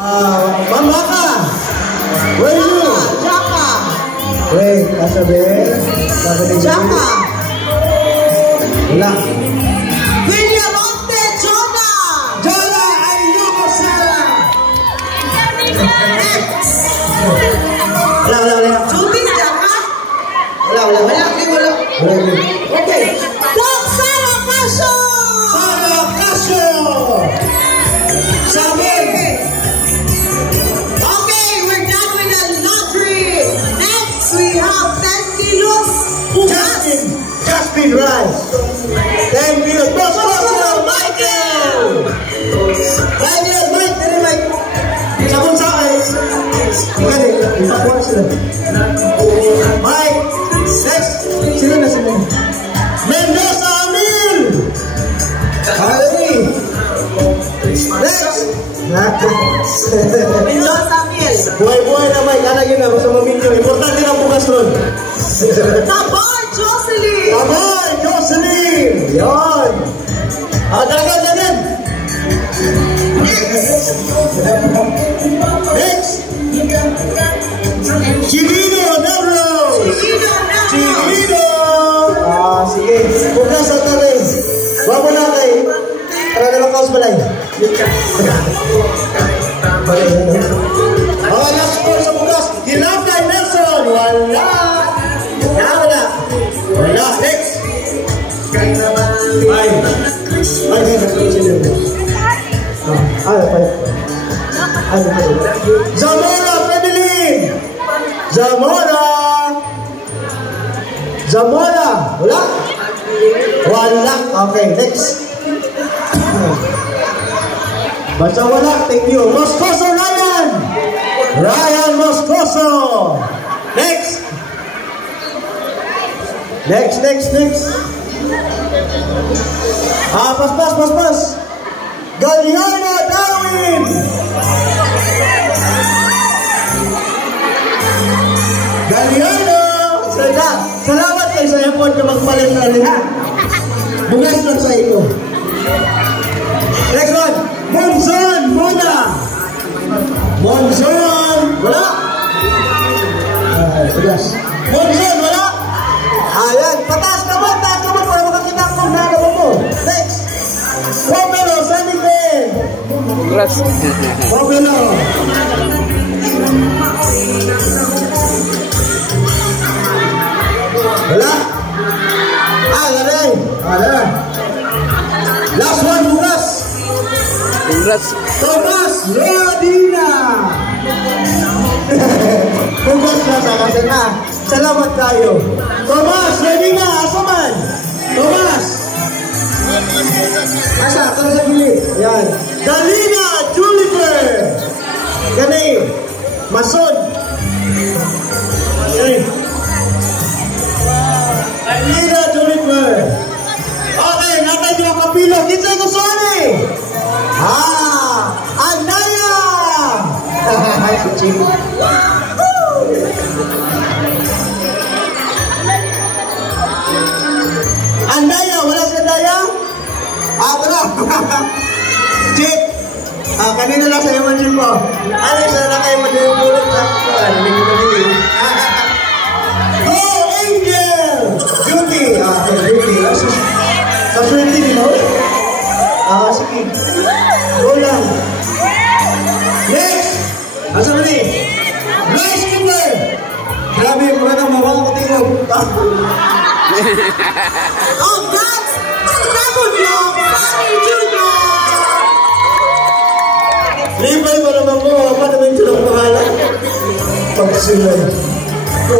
Mamaka! Where are you? Jaka! Wait, kasabi? Jaka! Wala. William Monte, Jonah! Jonah! Ayoko Sarah! Wala. Judy, Jaka? Wala. Okay. Doc Sara Casio! Sara Casio! Sabi! Okay, we're done with the lottery. Next, we have 10 kilos. Jasmine Rice. 10 kilos. Boss, Michael! Mike. Sabon sa akin. Isakuha sila. Mike. Next. Sila na sila. Mendoza Amil. Haley. Next. Mendoza Amil. Buhay na Mike. Ano yun na? Basta mamilyo. Importante na bukas ron. Taboy Jocelyn. Yan. Dagan. Next. Chirino Nebro. Sige. Bukas sa tarin. Wag mo na kay. Para naman kaos balay. Last score sa bukas. Hilapay Nelson. Wala. Next. Zamora Fedelin. Zamora. Wala. Okay, next. Basta wala. Thank you. Moscoso Ryan Moscoso. Next. Pas. Galiana Darwin. Salamat kayo sa effort na magpalit na rin. Bugas lang sa iyo. Next one. Monzon. Wala. Bugas. Monzon, wala. Ayan. Pataas naman para makakita ang pagdalawa mo. Next. Pomelo, Sandy Ben. Pomelo. Wala. Wala. Last one, bukas. Thomas Rodina. Bukas na sa kasi na. Salamat tayo. Thomas Rodina, asaman. Thomas. Asa, kano sa gili. Ayan. Galina Julifer. Gani. Mason. Galina Julifer. Okay, natay di ang kapilo. Kinsay ko sorry. Andaya. Hi, Suchi. Andaya, wala si Andaya? Wala. Chip. Kanina lang sa yaman chip mo. Ano isa na kayo madulog sa Go Angel! Beauty. Beauty. Sa swerte din, no? Sige. Go lang. Next. Asa na ni? Nice keeper. Grabe, mura na mawang ko tingog. That's second long, Fanny Junior! Libay mo naman mo. Paano ba yung silang pangalan? Pagsilay. Go.